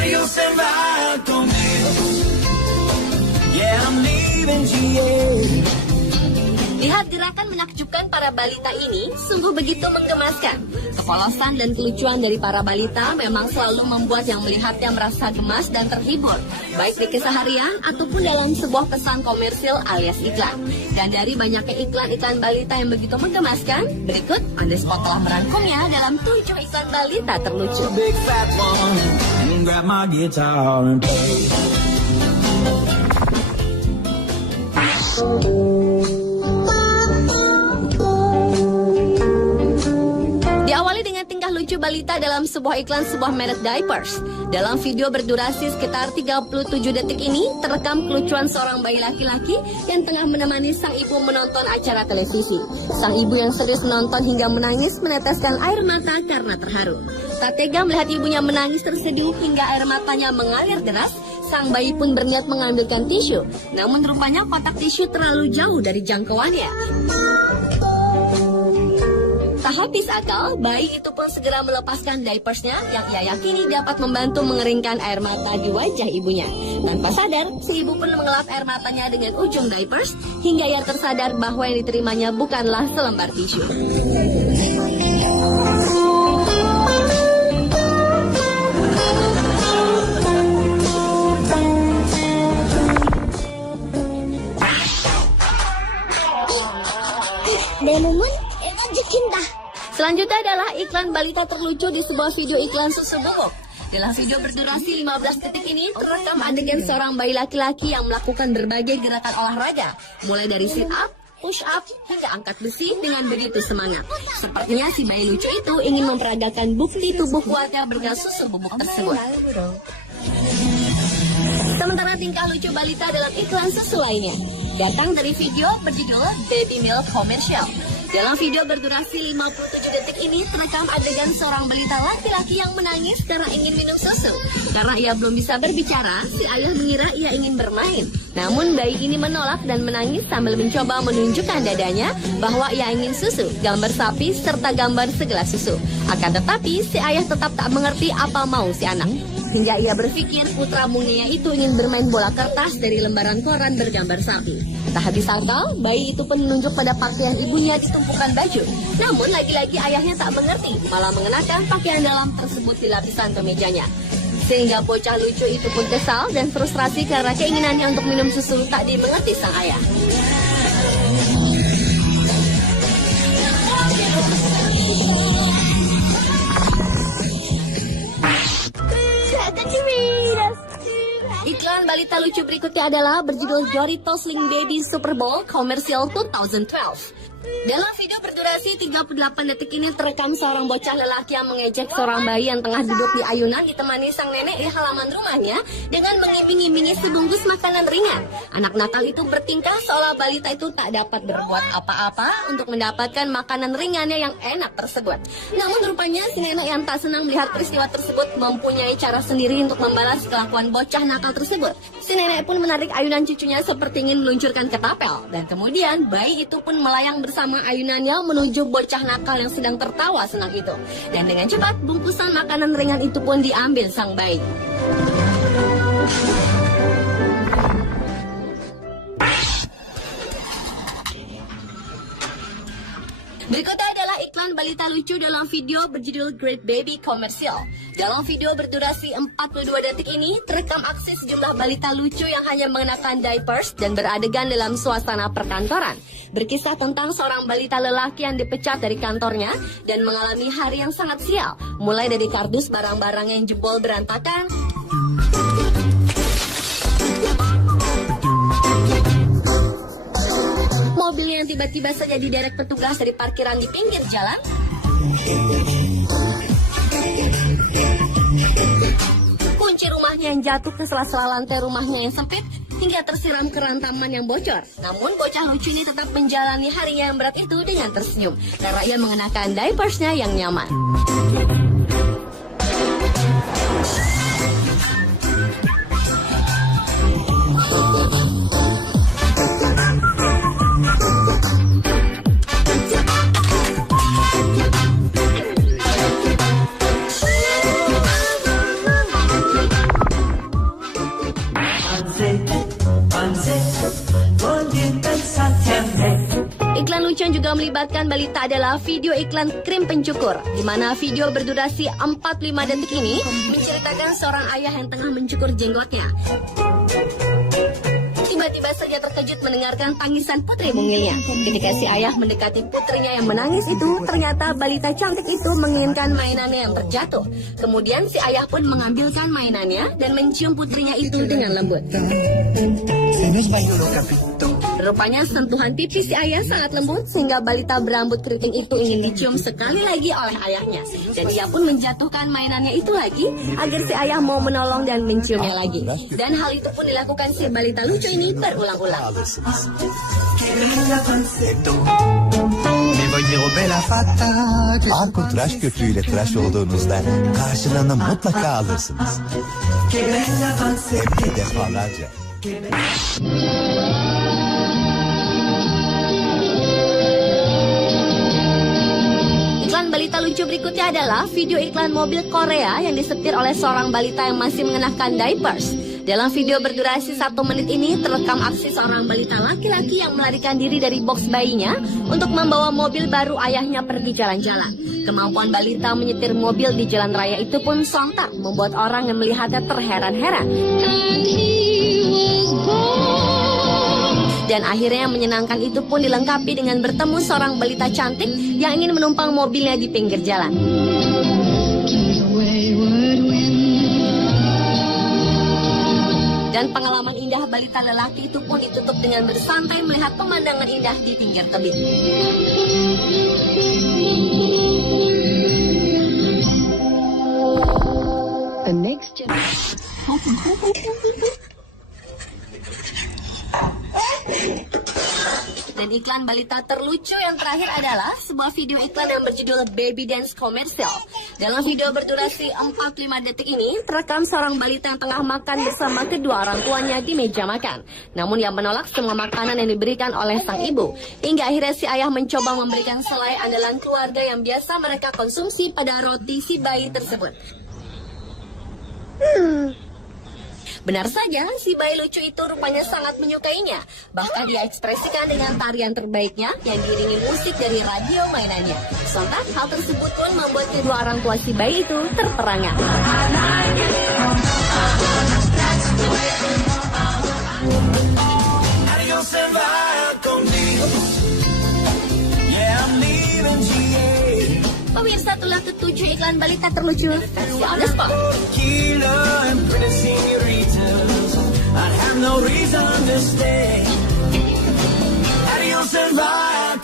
Adios se va conmigo. Yeah, I'm leaving GA. Lihat gerakan menakjubkan para balita ini sungguh begitu menggemaskan. Kepolosan dan kelucuan dari para balita memang selalu membuat yang melihatnya merasa gemas dan terhibur, baik di keseharian ataupun dalam sebuah pesan komersil alias iklan. Dan dari banyaknya iklan-iklan balita yang begitu menggemaskan, berikut On The Spot telah merangkumnya dalam 7 iklan balita terlucu. Big fat one, and grab my guitar and play. Diawali dengan tingkah lucu balita dalam sebuah iklan sebuah merek diapers. Dalam video berdurasi sekitar 37 detik ini, terekam kelucuan seorang bayi laki-laki yang tengah menemani sang ibu menonton acara televisi. Sang ibu yang serius menonton hingga menangis meneteskan air mata karena terharu. Tak tega melihat ibunya menangis terseduh hingga air matanya mengalir deras, sang bayi pun berniat mengambilkan tisu. Namun rupanya kotak tisu terlalu jauh dari jangkauannya. Tak habis akal, bayi itu pun segera melepaskan diapersnya yang ia yakini dapat membantu mengeringkan air mata di wajah ibunya. Tanpa sadar, si ibu pun mengelap air matanya dengan ujung diapers hingga ia tersadar bahwa yang diterimanya bukanlah selembar tisu. Selanjutnya adalah iklan balita terlucu di sebuah video iklan susu bubuk. Dalam video berdurasi 15 detik ini, terekam adegan seorang bayi laki-laki yang melakukan berbagai gerakan olahraga, mulai dari sit up, push up, hingga angkat besi dengan begitu semangat. Sepertinya si bayi lucu itu ingin memperagakan bukti tubuh kuatnya berkat susu bubuk tersebut. Sementara tingkah lucu balita dalam iklan susu lainnya datang dari video berjudul Baby Milk Commercial. Dalam video berdurasi 57 detik ini terekam adegan seorang balita laki-laki yang menangis karena ingin minum susu. Karena ia belum bisa berbicara, si ayah mengira ia ingin bermain. Namun bayi ini menolak dan menangis sambil mencoba menunjukkan dadanya bahwa ia ingin susu, gambar sapi, serta gambar segelas susu. Akan tetapi si ayah tetap tak mengerti apa mau si anak. Hingga ia berpikir putra mungilnya itu ingin bermain bola kertas dari lembaran koran bergambar sapi. Tak habis akal, bayi itu pun menunjuk pada pakaian ibunya di tumpukan baju. Namun lagi-lagi ayahnya tak mengerti, malah mengenakan pakaian dalam tersebut di lapisan kemejanya. Sehingga bocah lucu itu pun kesal dan frustrasi karena keinginannya untuk minum susu tak dimengerti sang ayah. Iklan balita lucu berikutnya adalah berjudul Doritos Sling Baby Super Bowl Commercial 2012. Dalam video berdurasi 38 detik ini terekam seorang bocah lelaki yang mengejek seorang bayi yang tengah duduk di ayunan ditemani sang nenek di halaman rumahnya dengan mengiming-imingi sebungkus makanan ringan. Anak nakal itu bertingkah seolah balita itu tak dapat berbuat apa-apa untuk mendapatkan makanan ringannya yang enak tersebut. Namun rupanya si nenek yang tak senang melihat peristiwa tersebut mempunyai cara sendiri untuk membalas kelakuan bocah nakal tersebut. Si nenek pun menarik ayunan cucunya seperti ingin meluncurkan ketapel. Dan kemudian bayi itu pun melayang bersama ayunannya menuju bocah nakal yang sedang tertawa senang itu. Dan dengan cepat bungkusan makanan ringan itu pun diambil sang bayi. Berikutnya adalah iklan balita lucu dalam video berjudul Great Baby Commercial. Dalam video berdurasi 42 detik ini, terekam aksi sejumlah balita lucu yang hanya mengenakan diapers dan beradegan dalam suasana perkantoran. Berkisah tentang seorang balita lelaki yang dipecat dari kantornya dan mengalami hari yang sangat sial. Mulai dari kardus barang-barang yang jebol berantakan, mobilnya yang tiba-tiba saja diderek petugas dari parkiran di pinggir jalan, kunci rumahnya yang jatuh ke sela-sela lantai rumahnya yang sempit, hingga tersiram kerantaman yang bocor. Namun bocah lucu ini tetap menjalani harinya yang berat itu dengan tersenyum, karena ia mengenakan diapersnya yang nyaman. juga melibatkan balita adalah video iklan krim pencukur, di mana video berdurasi 45 detik ini menceritakan seorang ayah yang tengah mencukur jenggotnya. Tiba-tiba saja terkejut mendengarkan tangisan putri mungilnya. Ketika si ayah mendekati putrinya yang menangis itu, ternyata balita cantik itu menginginkan mainannya yang terjatuh. Kemudian si ayah pun mengambilkan mainannya dan mencium putrinya itu dengan lembut. Rupanya sentuhan pipi si ayah sangat lembut sehingga balita berambut keriting itu ingin dicium sekali lagi oleh ayahnya. Dan ia pun menjatuhkan mainannya itu lagi agar si ayah mau menolong dan menciumnya lagi. Dan hal itu pun dilakukan si balita lucu ini berulang-ulang. Arko tıraş köpüğüyle tıraş olduğunuzda karşılığını mutlaka alırsınız. Hem de defalarca. Iklan balita lucu berikutnya adalah video iklan mobil Korea yang disetir oleh seorang balita yang masih mengenakan diapers. Dalam video berdurasi 1 menit ini terekam aksi seorang balita laki-laki yang melarikan diri dari box bayinya untuk membawa mobil baru ayahnya pergi jalan-jalan. Kemampuan balita menyetir mobil di jalan raya itu pun sontak membuat orang yang melihatnya terheran-heran. Dan akhirnya yang menyenangkan itu pun dilengkapi dengan bertemu seorang balita cantik yang ingin menumpang mobilnya di pinggir jalan. Dan pengalaman indah balita lelaki itu pun ditutup dengan bersantai melihat pemandangan indah di pinggir tebing. The next generation. Dan iklan balita terlucu yang terakhir adalah sebuah video iklan yang berjudul Baby Dance Commercial. Dalam video berdurasi 45 detik ini, terekam seorang balita yang tengah makan bersama kedua orang tuanya di meja makan. Namun ia menolak semua makanan yang diberikan oleh sang ibu. Hingga akhirnya si ayah mencoba memberikan selai andalan keluarga yang biasa mereka konsumsi pada roti si bayi tersebut. Benar saja, si bayi lucu itu rupanya sangat menyukainya. Bahkan dia ekspresikan dengan tarian terbaiknya yang diiringi musik dari radio mainannya. Sontak, hal tersebut pun membuat kedua orang tua si bayi itu terperangah. Pemirsa, itulah ketujuh iklan balita terlucu versi on the spot. I'd have no reason to stay. Adios and bye,